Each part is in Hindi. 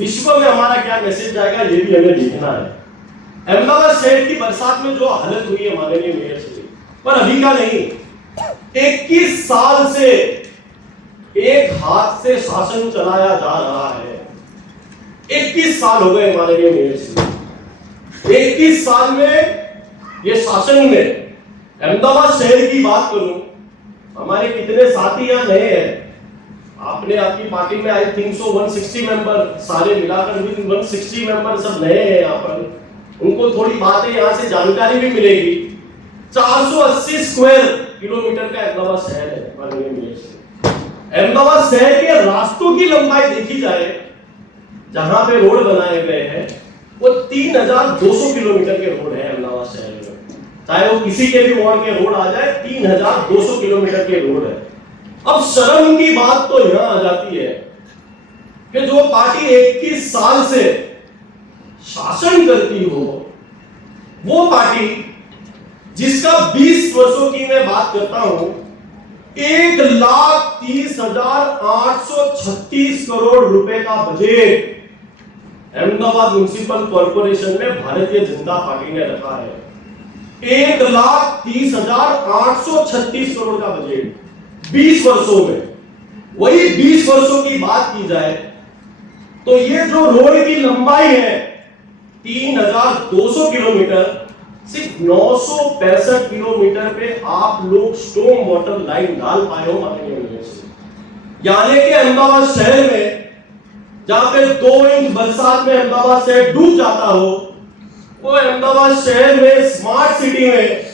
विश्व में हमारा क्या मैसेज जाएगा ये भी हमें देखना है। अहमदाबाद शहर की बरसात में जो हालत हुई है माननीय मेयर श्री, पर अभी का नहीं, 21 साल से एक हाथ से शासन चलाया जा रहा है। 21 साल हो गए माननीय मेयर श्री। 21 साल में ये शासन में अहमदाबाद शहर की बात करूं, हमारे कितने साथी यहाँ नए हैं। आपने आपकी पार्टी में आई थिंक सो 160 मेंबर, सारे मिलाकर भी 160 मेंबर सब नए हैं यहाँ पर। उनको थोड़ी बातें यहाँ से जानकारी भी मिलेगी। 480 स्क्वायर किलोमीटर का अहमदाबाद शहर है माननीय मेयर श्री। अहमदाबाद शहर के रास्तों की लंबाई देखी जाए, जहां पे रोड बनाए गए हैं वो 3200 किलोमीटर के रोड है अहमदाबाद शहर में। चाहे वो किसी के भी वार्ड के रोड आ जाए, 3200 किलोमीटर के रोड है। अब शर्म की बात तो यहां आ जाती है कि जो पार्टी 21 साल से शासन करती हो, वो पार्टी जिसका 20 वर्षों की मैं बात करता हूं, 1,30,836 करोड़ रुपए का बजट अहमदाबाद म्युनिसिपल कॉर्पोरेशन में भारतीय जनता पार्टी ने रखा है। 1,30,836 करोड़ का बजट 20 वर्षों में। वही 20 वर्षों की बात की जाए तो ये जो रोड की लंबाई है 3,200 किलोमीटर, सिर्फ 965 किलोमीटर पे आप लोग स्टॉर्म वाटर लाइन डाल पाए हो माननीय मेयर श्री। यानी कि अहमदाबाद शहर में जहां पे 2 इंच बरसात में अहमदाबाद शहर डूब जाता हो, वो अहमदाबाद शहर में स्मार्ट सिटी में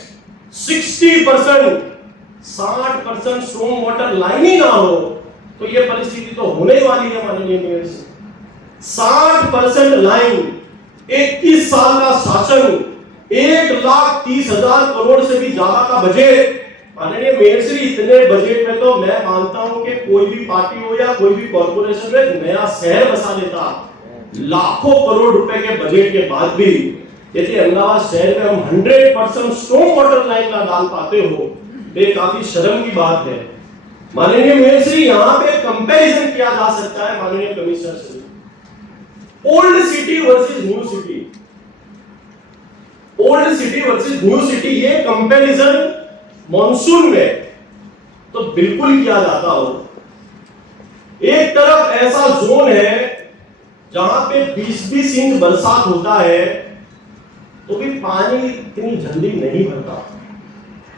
60% स्टॉर्म वाटर लाइन ही ना हो तो ये परिस्थिति तो होने वाली है माननीय मेयर श्री। 60% लाइन, 21 साल का शासन, 1,30,000 करोड़ से भी ज्यादा का बजट माननीय मेयर श्री। इतने बजट में तो मैं मानता हूं कि कोई भी पार्टी हो या कोई भी कॉर्पोरेशन में नया शहर बसा लेता। लाखों करोड़ रुपए के बजट के बाद भी यदि अहमदाबाद शहर में हम 100% स्टॉर्म वाटर लाइन ना डाल पाते हो तो ये काफी शर्म की बात है माननीय मेयर श्री। यहाँ पे कंपैरिजन किया जा सकता है माननीय commissioner Shri, old city versus new city. Old city versus new city, ये कंपैरिजन मॉनसून में तो बिल्कुल किया जाता हो। एक तरफ ऐसा जोन है जहां पे 20-20 इंच बरसात होता है तो भी पानी इतनी जल्दी नहीं भरता।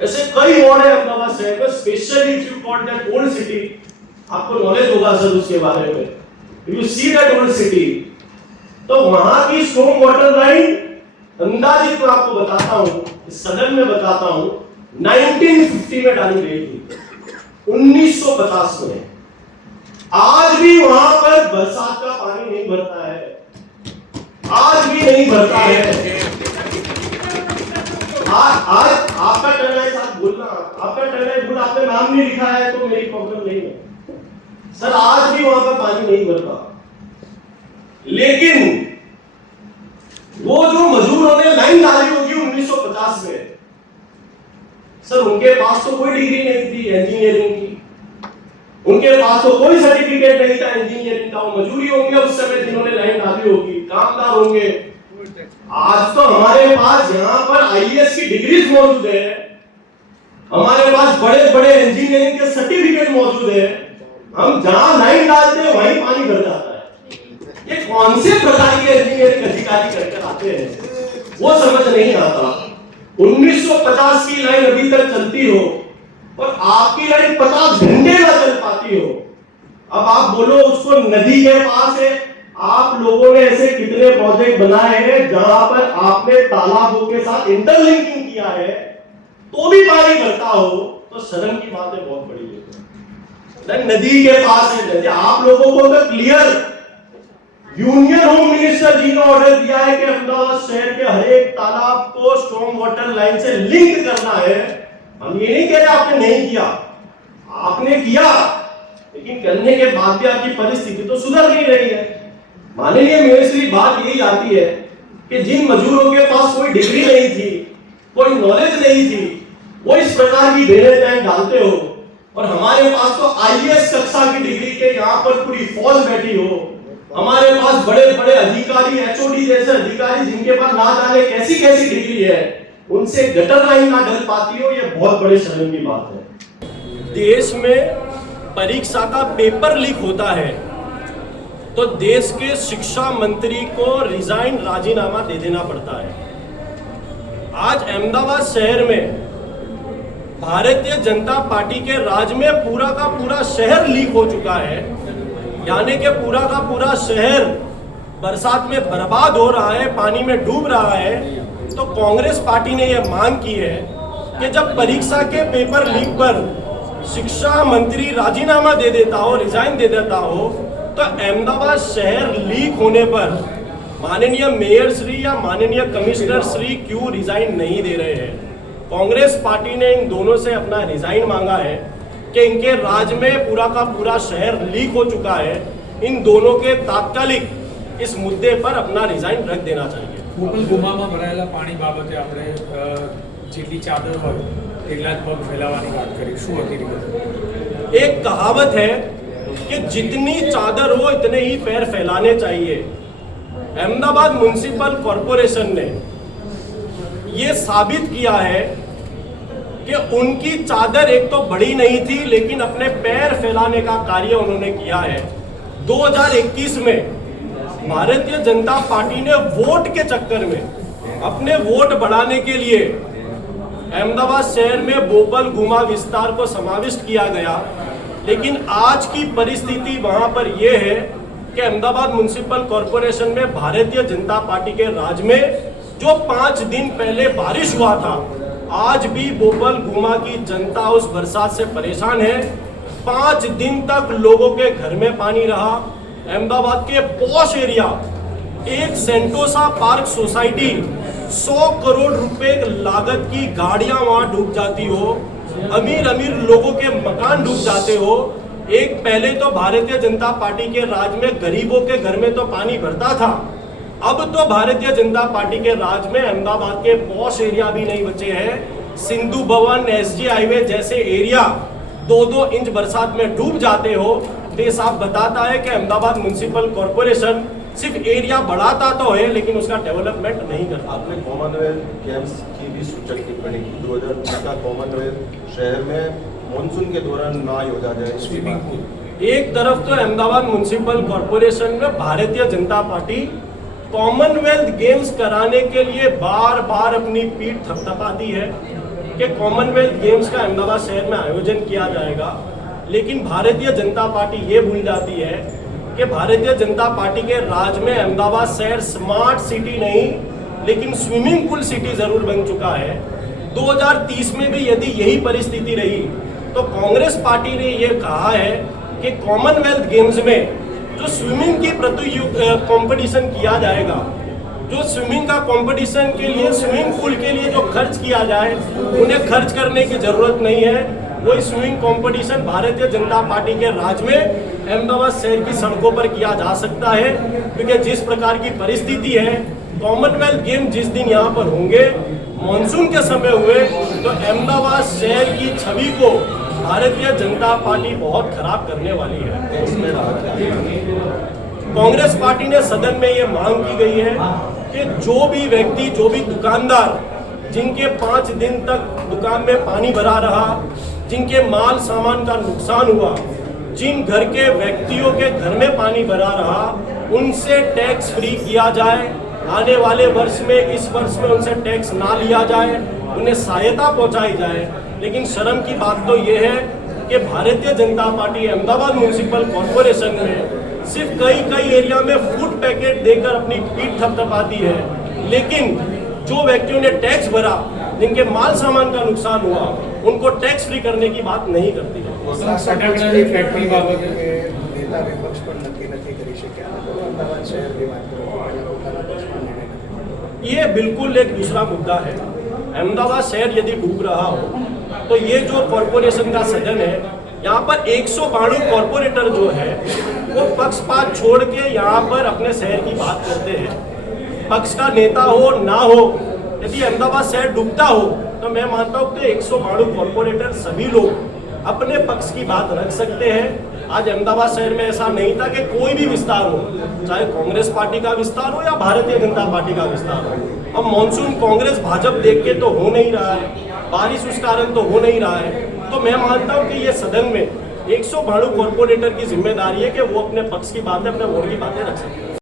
ऐसे कई वार्ड है अहमदाबाद शहर में, specially if you call that old city, आपको नॉलेज होगा सर उसके बारे में। If you see that old city, तो वहां की स्टॉर्म वाटर लाइन अंदाजित मैं आपको बताता हूं, सदन में बताता हूं, 1950 में डाली गई थी, 1950 में। आज भी वहां पर बरसात का पानी नहीं भरता है, आज भी नहीं भरता है। आज आपका टर्न है साहब बोलना, आपका टर्न है बोल, आपने नाम नहीं लिखा है तो मेरी प्रॉब्लम नहीं है सर। आज भी वहां पर पानी नहीं भरता, लेकिन वो जो मजदूरों ने लाइन डाली होगी 1950 में, सर उनके पास तो कोई डिग्री नहीं थी इंजीनियरिंग की, उनके पास तो कोई सर्टिफिकेट नहीं था इंजीनियरिंग का। वो मजदूरी होंगे उस समय जिन्होंने लाइन डाली होगी, कामदार होंगे। आज तो हमारे पास यहाँ पर आईएएस की डिग्रीज मौजूद है, हमारे पास बड़े बड़े इंजीनियरिंग के सर्टिफिकेट मौजूद है। हम जहां लाइन डालते हैं वहीं पानी भर जाता है। ये कौन से प्रकार के इंजीनियरिंग अधिकारी करके आते हैं वो समझ नहीं आता। 1950 की लाइन अभी तक चलती हो और आपकी लाइन 50 घंटे ना चल पाती हो। अब आप बोलो उसको नदी के पास है, आप लोगों ने ऐसे कितने प्रोजेक्ट बनाए हैं जहां पर आपने तालाबों के साथ इंटरलिंकिंग किया है तो भी पानी भरता हो, तो शर्म की बात है, बहुत बड़ी है। नदी के पास है नदी, आप लोगों को तो क्लियर यूनियन होम मिनिस्टर जी ने ऑर्डर दिया है कि अहमदाबाद शहर के हर एक तालाब को स्टॉर्म वाटर लाइन से लिंक करना है। हम ये नहीं कह रहे आपने नहीं किया, आपने किया, लेकिन करने के बाद भी आपकी परिस्थिति तो सुधर नहीं रही है। माननीय मेयर श्री, बात यही आती है कि जिन मजदूरों के पास कोई डिग्री नहीं थी, कोई नॉलेज नहीं थी, वो इस प्रकार की ड्रेनेज लाइन डालते हो, और हमारे पास तो आईएएस कक्षा की डिग्री के यहाँ पर पूरी फौज बैठी हो, हमारे पास बड़े बड़े अधिकारी, एचओडी जैसे अधिकारी जिनके पास ना जाने कैसी कैसी डिग्री है, उनसे गटर लाइन ना ढल पाती हो, ये बहुत बड़ी शर्म की बात है। देश में परीक्षा का पेपर लीक होता है तो देश के शिक्षा मंत्री को रिजाइन, राजीनामा दे देना पड़ता है। आज अहमदाबाद शहर में भारतीय जनता पार्टी के राज में पूरा का पूरा शहर लीक हो चुका है, यानी कि पूरा का पूरा शहर बरसात में बर्बाद हो रहा है, पानी में डूब रहा है। तो कांग्रेस पार्टी ने यह मांग की है कि जब परीक्षा के पेपर लीक पर शिक्षा मंत्री राजीनामा दे देता हो, रिजाइन दे देता हो, तो अहमदाबाद शहर लीक होने पर माननीय मेयर श्री या माननीय कमिश्नर श्री क्यों रिजाइन नहीं दे रहे हैं। कांग्रेस पार्टी ने इन दोनों से अपना रिजाइन मांगा है कि इनके राज में पूरा का पूरा शहर लीक हो चुका है। इन दोनों के तात्कालिक इस मुद्दे पर अपना रिजाइन रख देना चाहिए। ગોકુલ ગુમામાં ભરાયેલા પાણી બાબતે આપણે જેટલી ચાદર હોય એટલા જ પગ ફેલાવવાની વાત કરી, શું હતી વિગત? एक कहावत है कि जितनी चादर हो इतने ही पैर फैलाने चाहिए। अहमदाबाद म्युनिसिपल कॉरपोरेशन ने ये साबित किया है कि उनकी चादर एक तो बड़ी नहीं थी, लेकिन अपने पैर फैलाने का कार्य उन्होंने किया है। 2021 में भारतीय जनता पार्टी ने वोट के चक्कर में अपने वोट बढ़ाने के लिए अहमदाबाद शहर में बोपल गुमा विस्तार को समाविष्ट किया गया, लेकिन आज की परिस्थिति वहां पर यह है कि अहमदाबाद म्युनिसिपल कॉरपोरेशन में भारतीय जनता पार्टी के राज में जो 5 दिन पहले बारिश हुआ था, आज भी बोपल गुमा की जनता उस बरसात से परेशान है। 5 दिन तक लोगों के घर में पानी रहा। अहमदाबाद के पॉश एरिया, एक सेंटोसा पार्क सोसाइटी, 100 करोड़ रुपए लागत की गाड़ियां वहां डूब जाती हो, अमीर अमीर लोगों के मकान डूब जाते हो। एक पहले तो भारतीय जनता पार्टी के राज में गरीबों के घर में तो पानी भरता था, अब तो भारतीय जनता पार्टी के राज में अहमदाबाद के पॉश एरिया भी नहीं बचे हैं। सिंधु भवन, एसजी हाईवे जैसे एरिया 2-2 इंच बरसात में डूब जाते हो। ये साफ बताता है कि अहमदाबाद म्युनिसिपल कॉरपोरेशन सिर्फ एरिया बढ़ाता तो है, लेकिन उसका डेवलपमेंट नहीं करता। आपने कॉमनवेल्थ गेम्स की भी सूचक टिप्पणी की। 2020 का कॉमनवेल्थ शहर में मानसून के दौरान ना योजा जाए स्विमिंग पूल। एक तरफ तो अहमदाबाद म्युनिसिपल कॉरपोरेशन में Bharatiya Janata party Commonwealth games कराने के लिए बार बार अपनी पीठ थपथपाती है कि कॉमनवेल्थ गेम्स का अहमदाबाद शहर में आयोजन किया जाएगा, लेकिन भारतीय जनता पार्टी ये भूल जाती है कि भारतीय जनता पार्टी के राज में अहमदाबाद शहर स्मार्ट सिटी नहीं, लेकिन स्विमिंग पूल सिटी जरूर बन चुका है। 2030 में भी यदि यही परिस्थिति रही तो कांग्रेस पार्टी ने यह कहा है कि कॉमनवेल्थ गेम्स में जो स्विमिंग की कंपटीशन किया जाएगा, जो स्विमिंग का कंपटीशन के लिए स्विमिंग पूल के लिए जो खर्च किया जाए, उन्हें खर्च करने की जरूरत नहीं है। वही swimming competition Bharatiya Janata party के राज में अहमदाबाद शहर की सड़कों पर किया जा सकता है, क्योंकि जिस प्रकार की परिस्थिति है, कॉमनवेल्थ गेम जिस दिन यहाँ पर होंगे, मानसून के समय हुए, तो अहमदाबाद शहर की छवि को भारतीय जनता पार्टी बहुत खराब करने वाली है। कांग्रेस पार्टी ने सदन में ये मांग की गई है कि जो भी व्यक्ति, जो भी दुकानदार जिनके 5 दिन तक दुकान में पानी भरा रहा, जिनके माल सामान का नुकसान हुआ, जिन घर के व्यक्तियों के घर में पानी भरा रहा, उनसे टैक्स फ्री किया जाए। आने वाले वर्ष में, इस वर्ष में उनसे टैक्स ना लिया जाए, उन्हें सहायता पहुंचाई जाए। लेकिन शर्म की बात तो ये है कि Bharatiya Janata party Ahmedabad municipal corporation में सिर्फ कई एरिया में फूड पैकेट देकर अपनी पीठ थपथपाती है, लेकिन जो व्यक्तियों ने टैक्स भरा, जिनके माल सामान का नुकसान हुआ, उनको टैक्स फ्री करने की बात नहीं करती है। ફેક્ટરી બાબતે નેતા વિપક્ષ પણ નક્કી નથી કરી શક્યા, અમદાવાદ શહેરની વાત કરો, પોતાના પક્ષમાં નિર્ણય નથી। ये बिल्कुल एक दूसरा मुद्दा है। अहमदाबाद शहर यदि डूब रहा हो तो ये जो कॉरपोरेशन का सदन है, यहाँ पर 192 कॉरपोरेटर जो है वो पक्षपात छोड़ के यहाँ पर अपने शहर की बात करते हैं। पक्ष का नेता हो ना हो, यदि अहमदाबाद शहर डूबता हो तो मैं मानता हूँ कि 192 कॉरपोरेटर सभी लोग अपने पक्ष की बात रख सकते हैं। आज अहमदाबाद शहर में ऐसा नहीं था कि कोई भी विस्तार हो, चाहे कांग्रेस पार्टी का विस्तार हो या भारतीय जनता पार्टी का विस्तार हो। अब मानसून कांग्रेस भाजपा देख के तो हो नहीं रहा है, बारिश उस कारण तो हो नहीं रहा है। तो मैं मानता हूँ कि ये सदन में 192 कॉर्पोरेटर की जिम्मेदारी है कि वो अपने पक्ष की बातें, अपने वोट की बातें रख सकते हैं।